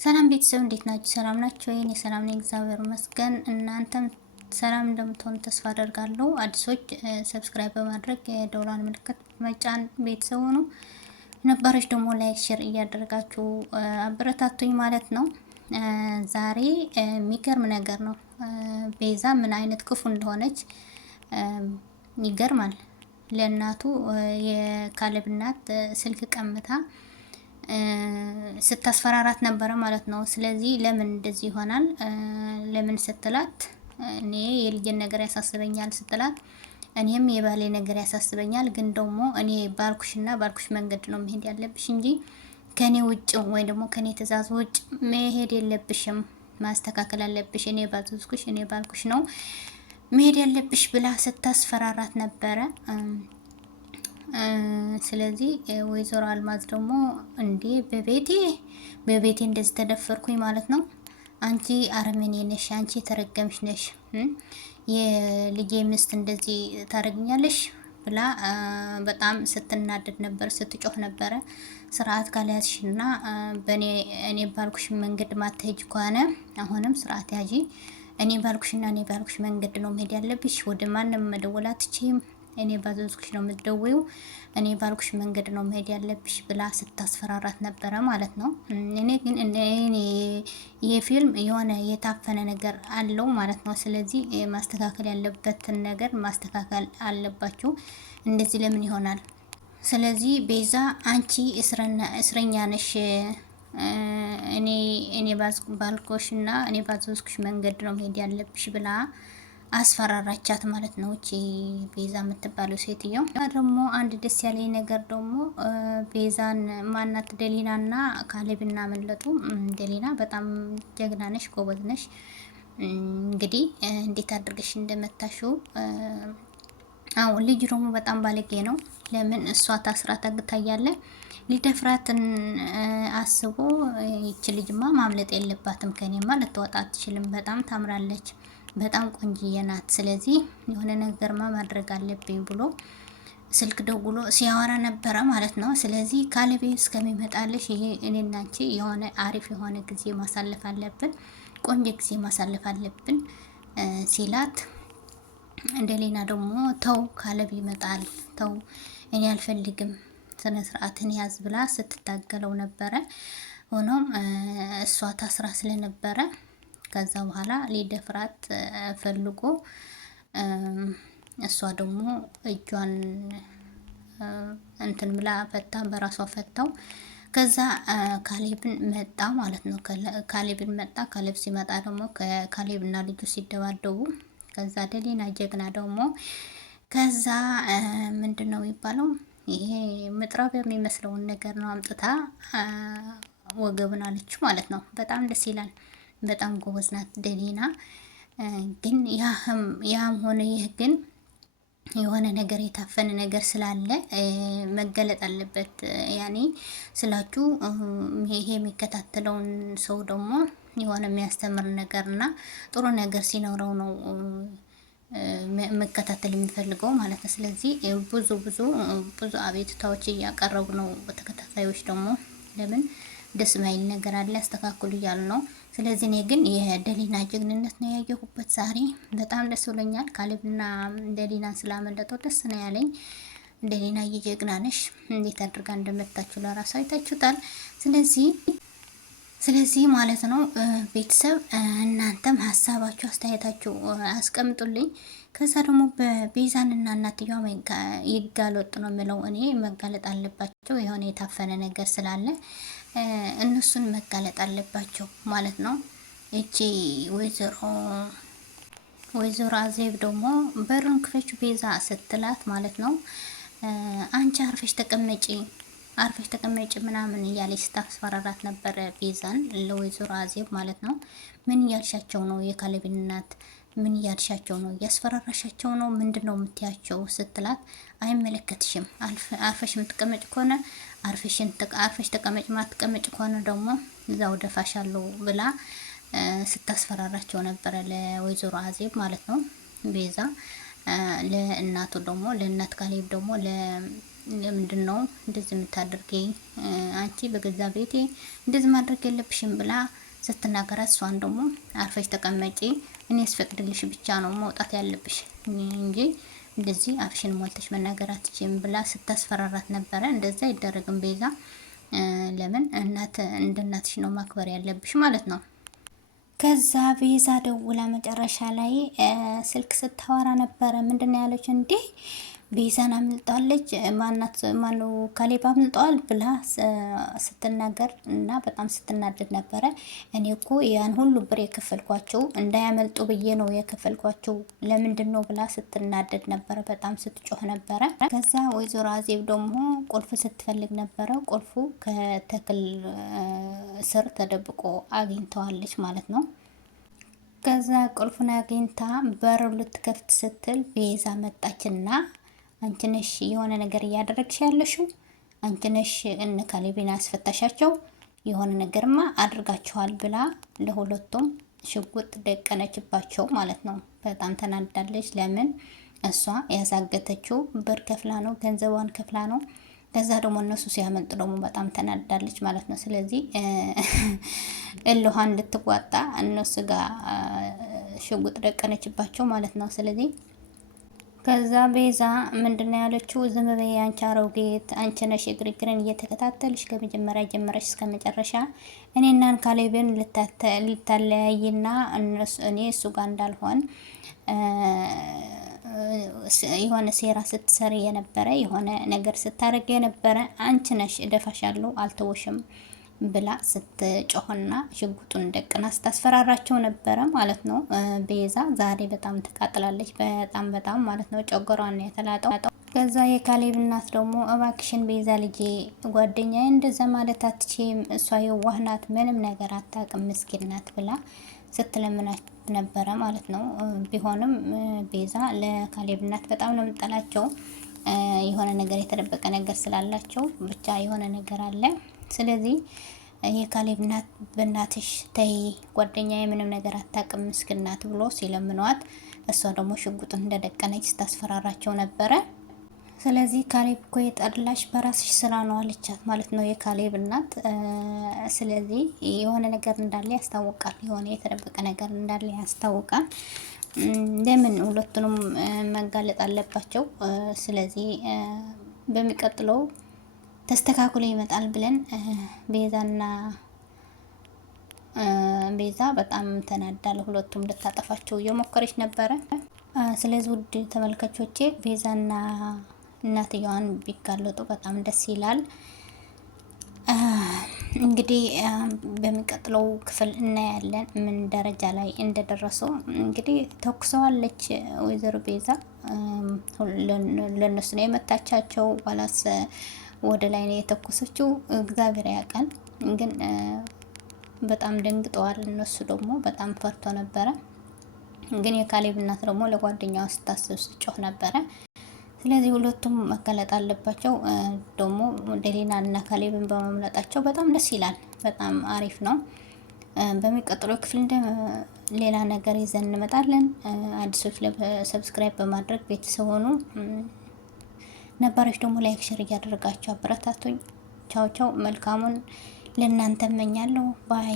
ሰላም ቤተሰብ እንዴት ናችሁ? ሰላም ናችሁ? እኔ ሰላም ነኝ፣ እግዚአብሔር ይመስገን። እናንተም ሰላም እንደምትሆኑ ተስፋ አደርጋለሁ። አዲሶች ሰብስክራይብ በማድረግ የደወሏን ምልክት መጫን ቤተሰብ ሁኑ። ነባሮች ደግሞ ላይክ፣ ሼር እያደረጋችሁ አበረታቱኝ ማለት ነው። ዛሬ የሚገርም ነገር ነው። ቤዛ ምን አይነት ክፉ እንደሆነች ይገርማል። ለእናቱ የካሌብ እናት ስልክ ቀምታ ስታስፈራራት ነበረ ማለት ነው። ስለዚህ ለምን እንደዚህ ይሆናል? ለምን ስትላት እኔ የልጅን ነገር ያሳስበኛል ስትላት እኔም የባሌ ነገር ያሳስበኛል፣ ግን ደግሞ እኔ ባልኩሽና ባልኩሽ መንገድ ነው መሄድ ያለብሽ እንጂ ከኔ ውጭ ወይ ደግሞ ከኔ ትዕዛዝ ውጭ መሄድ የለብሽም፣ ማስተካከል አለብሽ፣ እኔ ባዘዝኩሽ እኔ ባልኩሽ ነው መሄድ ያለብሽ ብላ ስታስፈራራት ነበረ። ስለዚህ ወይዘሮ አልማዝ ደግሞ እንዴ በቤቴ እንደዚህ ተደፈርኩኝ ማለት ነው፣ አንቺ አረመኔ ነሽ፣ አንቺ የተረገምሽ ነሽ፣ የልጄ ምስት እንደዚህ ታደርግኛለሽ ብላ በጣም ስትናደድ ነበር፣ ስትጮህ ነበረ። ስርዓት ካልያዝሽና እኔ ባልኩሽ መንገድ ማትሄጅ ከሆነ አሁንም ስርዓት ያዢ፣ እኔ ባልኩሽና እኔ ባልኩሽ መንገድ ነው መሄድ ያለብሽ፣ ወደ ማንም መደወል አትችይም፣ እኔ ባዘዝኩሽ ነው የምትደውይው፣ እኔ ባልኩሽ መንገድ ነው መሄድ ያለብሽ ብላ ስታስፈራራት ነበረ ማለት ነው። እኔ ግን ይሄ ፊልም የሆነ የታፈነ ነገር አለው ማለት ነው። ስለዚህ ማስተካከል ያለበትን ነገር ማስተካከል አለባችሁ። እንደዚህ ለምን ይሆናል? ስለዚህ ቤዛ አንቺ እስረኛ ነሽ፣ እኔ ባልኩሽና እኔ ባዘዝኩሽ መንገድ ነው መሄድ ያለብሽ ብላ አስፈራራቻት ማለት ነው። እቺ ቤዛ የምትባለው ሴትዮ ደግሞ አንድ ደስ ያለኝ ነገር ደግሞ ቤዛን ማናት ደሊናና ካሌብና መለጡ። ደሊና በጣም ጀግና ነሽ፣ ጎበዝ ነሽ። እንግዲህ እንዴት አድርገሽ እንደመታሽው። አዎ ልጅ ደግሞ በጣም ባለጌ ነው። ለምን እሷ ታስራ ታግታያለ ሊደፍራትን አስቦ ይቺ ልጅማ ማምለጥ የለባትም ከኔማ ልትወጣ አትችልም፣ በጣም ታምራለች፣ በጣም ቆንጅዬ ናት፣ ስለዚህ የሆነ ነገርማ ማድረግ አለብኝ ብሎ ስልክ ደውሎ ሲያወራ ነበረ ማለት ነው። ስለዚህ ካሌብ እስከሚመጣልሽ ይሄ እኔና አንቺ የሆነ አሪፍ የሆነ ጊዜ ማሳለፍ አለብን፣ ቆንጆ ጊዜ ማሳለፍ አለብን ሲላት፣ እንደሌና ደግሞ ተው ካሌብ ይመጣል፣ ተው እኔ አልፈልግም፣ ስነ ስርዓትን ያዝ ብላ ስትታገለው ነበረ። ሆኖም እሷ ታስራ ስለነበረ ከዛ በኋላ ሊደፍራት ፈልጎ እሷ ደግሞ እጇን እንትን ብላ ፈታ፣ በራሷ ፈታው። ከዛ ካሌብን መጣ ማለት ነው። ካሌብን መጣ። ካሌብ ሲመጣ ደግሞ ከካሌብና ልጁ ሲደባደቡ፣ ከዛ ደሊና ጀግና ደግሞ ከዛ ምንድነው የሚባለው ይሄ ምጥራብ የሚመስለውን ነገር ነው አምጥታ ወገብን አለች ማለት ነው። በጣም ደስ ይላል። በጣም ጎበዝ ናት ደሊና። ግን ያም ሆነ ይህ ግን የሆነ ነገር የታፈነ ነገር ስላለ መገለጥ አለበት። ያኔ ስላችሁ ይሄ የሚከታተለውን ሰው ደግሞ የሆነ የሚያስተምር ነገርና ጥሩ ነገር ሲኖረው ነው መከታተል የሚፈልገው ማለት ነው። ስለዚህ ብዙ አቤቱታዎች እያቀረቡ ነው ተከታታዮች ደግሞ ለምን ደስ ማይል ነገር አለ አስተካክሉ እያሉ ነው። ስለዚህ እኔ ግን የደሊና ጀግንነት ነው ያየሁበት ዛሬ። በጣም ደስ ብሎኛል። ካሌብና ደሊናን ስላመለጠው ደስ ነው ያለኝ። ደሊና እየጀግና ነሽ፣ እንዴት አድርጋ እንደመታችሁ ለራሱ አይታችሁታል። ስለዚህ ማለት ነው ቤተሰብ እናንተም ሀሳባችሁ አስተያየታችሁ አስቀምጡልኝ። ከዛ ደግሞ በቤዛንና እናትየዋ ይጋለጡ ነው የምለው እኔ። መጋለጥ አለባቸው፣ የሆነ የታፈነ ነገር ስላለ እነሱን መጋለጥ አለባቸው ማለት ነው። እቺ ወይዘሮ አዜብ ደግሞ በሩን ክፈቹ ቤዛ ስትላት ማለት ነው አንቺ አርፈሽ ተቀመጪ ምናምን እያለች ስታስፈራራት ነበረ ቤዛን ለወይዘሮ አዜብ ማለት ነው። ምን እያልሻቸው ነው? የካሌብን እናት ምን እያልሻቸው ነው? እያስፈራራሻቸው ነው? ምንድን ነው የምትያቸው ስትላት አይመለከትሽም፣ አርፈሽ የምትቀመጭ ከሆነ አርፈሽ ተቀመጭ፣ ማትቀመጭ ከሆነ ደግሞ እዛው ደፋሻለሁ ብላ ስታስፈራራቸው ነበረ ለወይዘሮ አዜብ ማለት ነው ቤዛ። ለእናቱ ደግሞ ለእናት ካሌብ ደግሞ ለምንድን ነው እንደዚህ የምታደርገኝ? አንቺ በገዛ ቤቴ እንደዚህ ማድረግ የለብሽም ብላ ስትናገራት፣ እሷን ደግሞ አርፈሽ ተቀመጪ፣ እኔ ስፈቅድልሽ ብቻ ነው መውጣት ያለብሽ እንጂ እንደዚህ አፍሽን ሞልተሽ መናገር አትችይም ብላ ስታስፈራራት ነበረ። እንደዛ አይደረግም ቤዛ። ለምን እናት እንደ እናትሽ ነው ማክበር ያለብሽ ማለት ነው። ከዛ ቤዛ ደውላ መጨረሻ ላይ ስልክ ስታወራ ነበረ። ምንድን ነው ያለች? እንዴ ቤዛን አምልጣለች፣ ማነው ካሌብ አምልጠዋል ብላ ስትናገር እና በጣም ስትናደድ ነበረ። እኔ እኮ ያን ሁሉ ብር የከፈልኳቸው እንዳያመልጡ ብዬ ነው የከፈልኳቸው፣ ለምንድን ነው ብላ ስትናደድ ነበረ። በጣም ስትጮህ ነበረ። ከዛ ወይዘሮ አዜብ ደግሞ ቁልፍ ስትፈልግ ነበረ። ቁልፉ ከተክል ስር ተደብቆ አግኝተዋለች ማለት ነው። ከዛ ቁልፉን አግኝታ በር ልትከፍት ስትል ቤዛ መጣችና አንቺ ነሽ የሆነ ነገር እያደረግሽ ያለሽው፣ አንቺ ነሽ እነ ካሌብን ያስፈታሻቸው፣ የሆነ ነገርማ አድርጋችኋል ብላ ለሁለቱም ሽጉጥ ደቀነችባቸው ማለት ነው። በጣም ተናዳለች። ለምን እሷ ያሳገተችው ብር ከፍላ ነው፣ ገንዘቧን ከፍላ ነው። ከዛ ደግሞ እነሱ ሲያመልጡ ደግሞ በጣም ተናዳለች ማለት ነው። ስለዚህ እልኋን ልትቋጣ እነሱ ጋር ሽጉጥ ደቀነችባቸው ማለት ነው። ስለዚህ ከዛ ቤዛ ምንድነው ያለችው? ዝም በይ አንቺ አሮጌት፣ አንቺ ነሽ ግርግርን እየተከታተልሽ ከመጀመሪያ ጀመረሽ እስከ መጨረሻ እኔናን ካሌብን ልታለያይና እኔ እሱ ጋር እንዳልሆን የሆነ ሴራ ስትሰሪ የነበረ የሆነ ነገር ስታደርግ የነበረ አንቺ ነሽ፣ እደፋሻለሁ፣ አልተወሽም ብላ ስትጮህና ሽጉጡን ደቅና ስታስፈራራቸው ነበረ ማለት ነው። ቤዛ ዛሬ በጣም ተቃጥላለች፣ በጣም ማለት ነው። ጨጓሯን የተላጠው። ከዛ የካሌብ እናት ደግሞ እባክሽን ቤዛ ልጄ፣ ጓደኛዬ እንደዛ ማለት አትችይም፣ እሷ የዋህ ናት፣ ምንም ነገር አታውቅም፣ ምስኪን ናት ብላ ስትለምናት ነበረ ማለት ነው። ቢሆንም ቤዛ ለካሌብ እናት በጣም ነው የምጠላቸው። የሆነ ነገር የተደበቀ ነገር ስላላቸው ብቻ የሆነ ነገር አለ። ስለዚህ የካሌብ እናት በእናትሽ ተይ፣ ጓደኛዬ ምንም ነገር አታውቅም፣ ምስኪን ናት ብሎ ሲለምኗት እሷ ደግሞ ሽጉጡን እንደደቀነች ስታስፈራራቸው ነበረ። ስለዚህ ካሌብ እኮ የጠላሽ በራስሽ ስራ ነው አለቻት ማለት ነው የካሌብ እናት። ስለዚህ የሆነ ነገር እንዳለ ያስታውቃል፣ የሆነ የተደበቀ ነገር እንዳለ ያስታውቃል። ለምን ሁለቱንም መጋለጥ አለባቸው። ስለዚህ በሚቀጥለው ተስተካክሎ ይመጣል ብለን ቤዛ በጣም ተናዳለ። ሁለቱም ልታጠፋቸው እየሞከረች ነበረ። ስለዚህ ውድ ተመልካቾቼ ቤዛና እናትየዋን ቢጋለጡ በጣም ደስ ይላል። እንግዲህ በሚቀጥለው ክፍል እናያለን ምን ደረጃ ላይ እንደደረሱ። እንግዲህ ተኩሰዋለች ወይዘሮ ቤዛ። ለነሱ ነው የመታቻቸው ዋላስ ወደ ላይ ነው የተኮሰችው? እግዚአብሔር ያውቃል። ግን በጣም ደንግጠዋል። እነሱ ደግሞ በጣም ፈርቶ ነበረ። ግን የካሌብ እናት ደግሞ ለጓደኛዋ ስታስብ ስጮህ ነበረ። ስለዚህ ሁለቱም መጋለጥ አለባቸው። ደግሞ ደሊና እና ካሌብን በመምለጣቸው በጣም ደስ ይላል። በጣም አሪፍ ነው። በሚቀጥለው ክፍል ሌላ ነገር ይዘን እንመጣለን። አዲሶች ሰብስክራይብ በማድረግ ቤተሰብ ሆኑ። ነባሮች ደግሞ ላይክ ሼር እያደረጋችሁ አበረታቱኝ። ቻው ቻው። መልካሙን ለእናንተ እመኛለሁ። ባይ